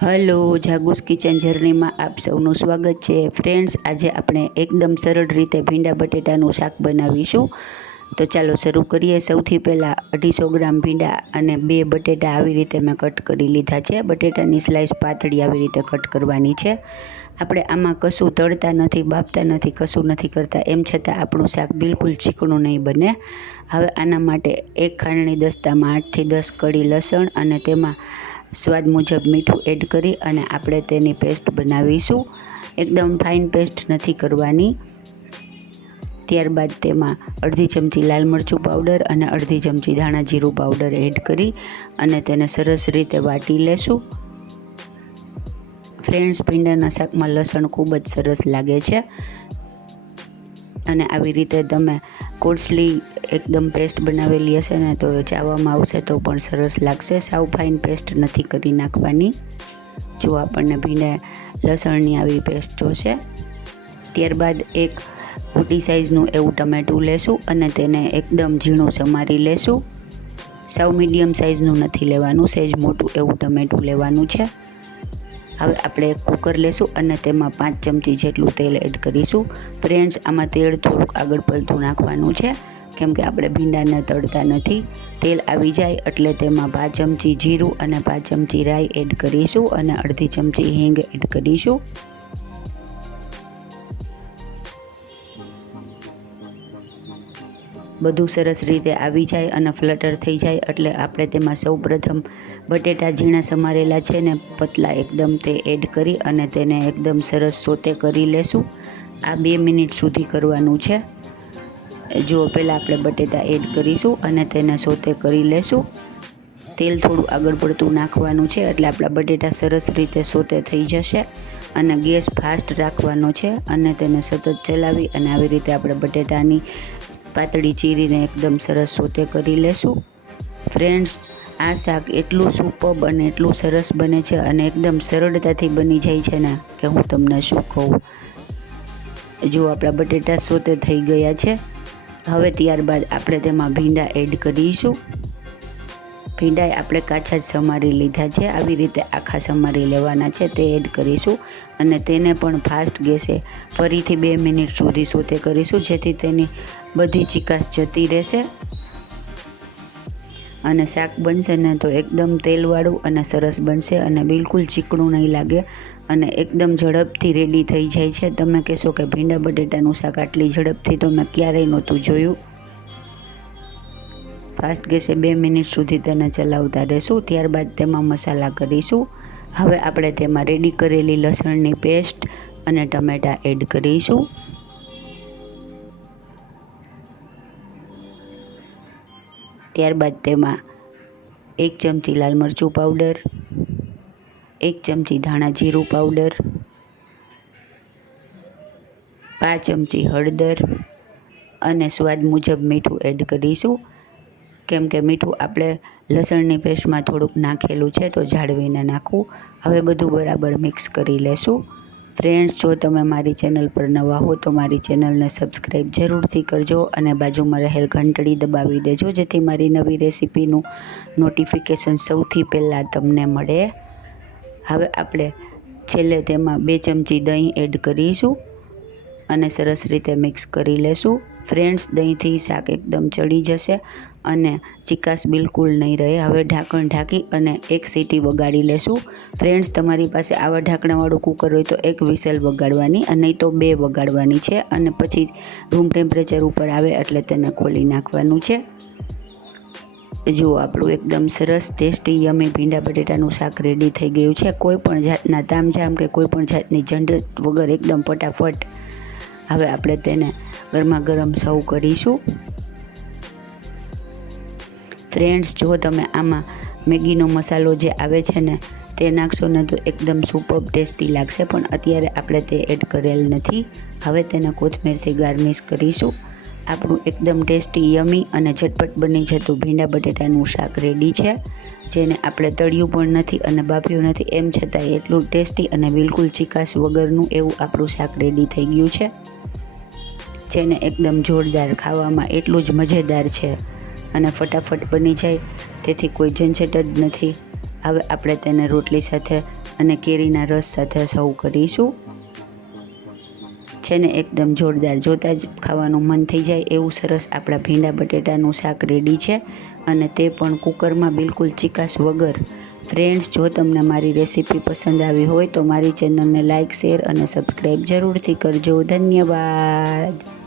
Hello, જાગુસ kitchen જર્નીમાં આપ સૌનું સ્વાગત છે ફ્રેન્ડ્સ। આજે આપણે એકદમ સરળ રીતે ભીંડા બટેટાનું શાક બનાવીશું। તો ચાલો શરૂ કરીએ। સૌથી પહેલાં 250 ગ્રામ ભીંડા અને 2 બટેટા આવી રીતે મેં કટ કરી લીધા છે। બટેટાની સ્લાઇસ પાતળી આવી રીતે કટ કરવાની છે। આપણે આમાં કશું તળતા નથી, બાફતા નથી, કશું નથી કરતા, એમ છતાં આપણું શાક બિલકુલ ચીકણું નહીં બને। હવે આના માટે એક ખાંડણી દસ્તામાં 8 થી 10 કળી લસણ અને તેમાં સ્વાદ મુજબ મીઠું એડ કરી અને આપણે તેની પેસ્ટ બનાવીશું। એકદમ ફાઇન પેસ્ટ નથી કરવાની। ત્યારબાદ તેમાં અડધી ચમચી લાલ મરચું પાવડર અને અડધી ચમચી ધાણા જીરું પાવડર એડ કરી અને તેને સરસ રીતે વાટી લેશું। ફ્રેન્ડ્સ, ભીંડાના શાકમાં લસણ ખૂબ જ સરસ લાગે છે અને આવી રીતે તમે કોર્સલી એકદમ પેસ્ટ બનાવેલી હશે ને તો ચાવવામાં આવશે તો પણ સરસ લાગશે। સાવ ફાઇન પેસ્ટ નથી કરી નાખવાની। જો આપણને ભીંડા લસણની આવી પેસ્ટ જોશે। ત્યારબાદ એક મોટી સાઇઝનું એવું ટમેટું લેશું અને તેને એકદમ ઝીણું સમારી લેશું। સાવ મીડિયમ સાઇઝનું નથી લેવાનું, સહેજ મોટું એવું ટમેટું લેવાનું છે। હવે આપણે એક કુકર લેશું અને તેમાં 5 ચમચી જેટલું તેલ એડ કરીશું। ફ્રેન્ડ્સ, આમાં તેલ થોડુંક આગળ પડતું નાખવાનું છે કેમ કે આપણે ભીંડાને તળતા નથી। તેલ આવી જાય એટલે તેમાં 5 ચમચી જીરું અને 5 ચમચી રાઈ એડ કરીશું અને અડધી ચમચી હિંગ એડ કરીશું। બધું સરસ રીતે આવી જાય અને ફ્લટર થઈ જાય એટલે આપણે તેમાં સૌપ્રથમ બટેટા ઝીણા સમારેલા છે ને પતલા એકદમ તે એડ કરી અને તેને એકદમ સરસ સોતે કરી લેશું। આ 2 મિનિટ સુધી કરવાનું છે। જો પહેલાં આપણે બટેટા એડ કરીશું અને તેને સોતે કરી લેશું। તેલ થોડું આગળ પડતું નાખવાનું છે એટલે આપણા બટેટા સરસ રીતે સોતે થઈ જશે અને ગેસ ફાસ્ટ રાખવાનો છે અને તેને સતત ચલાવી અને આવી રીતે આપણે બટેટાની પાતળી ચીરીને એકદમ સરસ સોતે કરી લેશું। ફ્રેન્ડ્સ, આ શાક એટલું સુપર્બ અને એટલું સરસ બને છે અને એકદમ સરળતાથી બની જાય છે ને કે હું તમને શું કહું। જો આપણા બટેટા સોતે થઈ ગયા છે। હવે ત્યારબાદ આપણે તેમાં ભીંડા એડ કરીશું। ભીંડા આપણે કાચા જ સમારી લીધા છે, આવી રીતે આખા સમારી લેવાના છે, તે એડ કરીશું અને તેને પણ ફાસ્ટ ગેસે ફરીથી 2 મિનિટ સુધી સોતે કરીશું જેથી તેની બધી ચીકાશ જતી રહેશે અને શાક બનશે ને તો એકદમ તેલવાળું અને સરસ બનશે અને બિલકુલ ચીકણું નહીં લાગે અને એકદમ ઝડપથી રેડી થઈ જાય છે। તમે કહેશો કે ભીંડા બટેટાનું શાક આટલી ઝડપથી તો મેં ક્યારેય નહોતું જોયું। ફાસ્ટ ગેસે 2 મિનિટ સુધી તેને ચલાવતા રહેશું। ત્યારબાદ તેમાં મસાલા કરીશું। હવે આપણે તેમાં રેડી કરેલી લસણની પેસ્ટ અને ટમેટાં એડ કરીશું। ત્યારબાદ તેમાં 1 ચમચી લાલ મરચું પાવડર, 1 ચમચી ધાણા જીરું પાવડર, 5 ચમચી હળદર અને સ્વાદ મુજબ મીઠું એડ કરીશું કેમ કે મીઠું આપણે લસણની પેસ્ટમાં થોડુંક નાખેલું છે તો જાળવીને નાખવું। હવે બધું બરાબર મિક્સ કરી લેશું। ફ્રેન્ડ્સ, જો તમે મારી ચેનલ પર નવા હો તો મારી ચેનલને સબસ્ક્રાઈબ જરૂરથી કરજો અને બાજુમાં રહેલ ઘંટડી દબાવી દેજો જેથી મારી નવી રેસીપીનું નોટિફિકેશન સૌથી પહેલાં તમને મળે। હવે આપણે છેલ્લે તેમાં 2 ચમચી દહીં એડ કરીશું અને સરસ રીતે મિક્સ કરી લેશું। ફ્રેન્ડ્સ, દહીંથી શાક એકદમ ચડી જશે અને ચીકાશ બિલકુલ નહીં રહે। હવે ઢાંકણ ઢાંકી અને 1 સીટી વગાડી લેશું। ફ્રેન્ડ્સ, તમારી પાસે આવા ઢાંકણાવાળું કુકર હોય તો 1 વિસલ વગાડવાની અને નહીં તો 2 વગાડવાની છે અને પછી રૂમ ટેમ્પરેચર ઉપર આવે એટલે તેને ખોલી નાખવાનું છે। જો આપણું એકદમ સરસ ટેસ્ટી યમી ભીંડા બટેટાનું શાક રેડી થઈ ગયું છે। કોઈ પણ જાતના તામઝામ કે કોઈ પણ જાતની ઝંઝટ વગર એકદમ ફટાફટ હવે આપણે તેને ગરમા ગરમ સર્વ કરીશું। ફ્રેન્ડ્સ, જો તમે આમાં મેગીનો મસાલો જે આવે છે ને તે નાખશો ને તો એકદમ સુપર્બ ટેસ્ટી લાગશે પણ અત્યારે આપણે તે એડ કરેલ નથી। હવે તેને કોથમીરથી ગાર્નિશ કરીશું। આપણું એકદમ ટેસ્ટી યમી અને ઝટપટ બની જતું ભીંડા બટેટાનું શાક રેડી છે જેને આપણે તળ્યું પણ નથી અને બાફ્યું નથી, એમ છતાંય એટલું ટેસ્ટી અને બિલકુલ ચીકાશ વગરનું એવું આપણું શાક રેડી થઈ ગયું છે જેને એકદમ જોરદાર, ખાવામાં એટલું જ મજેદાર છે અને ફટાફટ બની જાય તેથી કોઈ ઝંઝટ જ નથી। હવે આપણે તેને રોટલી સાથે અને કેરીના રસ સાથે સર્વ કરીશું. છે ને એકદમ જોરદાર, જોતાં જ ખાવાનું મન થઈ જાય એવું સરસ આપણા ભીંડા બટેટાનું શાક રેડી છે, અને તે પણ કુકરમાં બિલકુલ ચીકાશ વગર. ફ્રેન્ડ્સ, જો તમને મારી રેસીપી પસંદ આવી હોય તો મારી ચેનલને લાઇક, શેર અને સબસ્ક્રાઈબ જરૂરથી કરજો. ધન્યવાદ.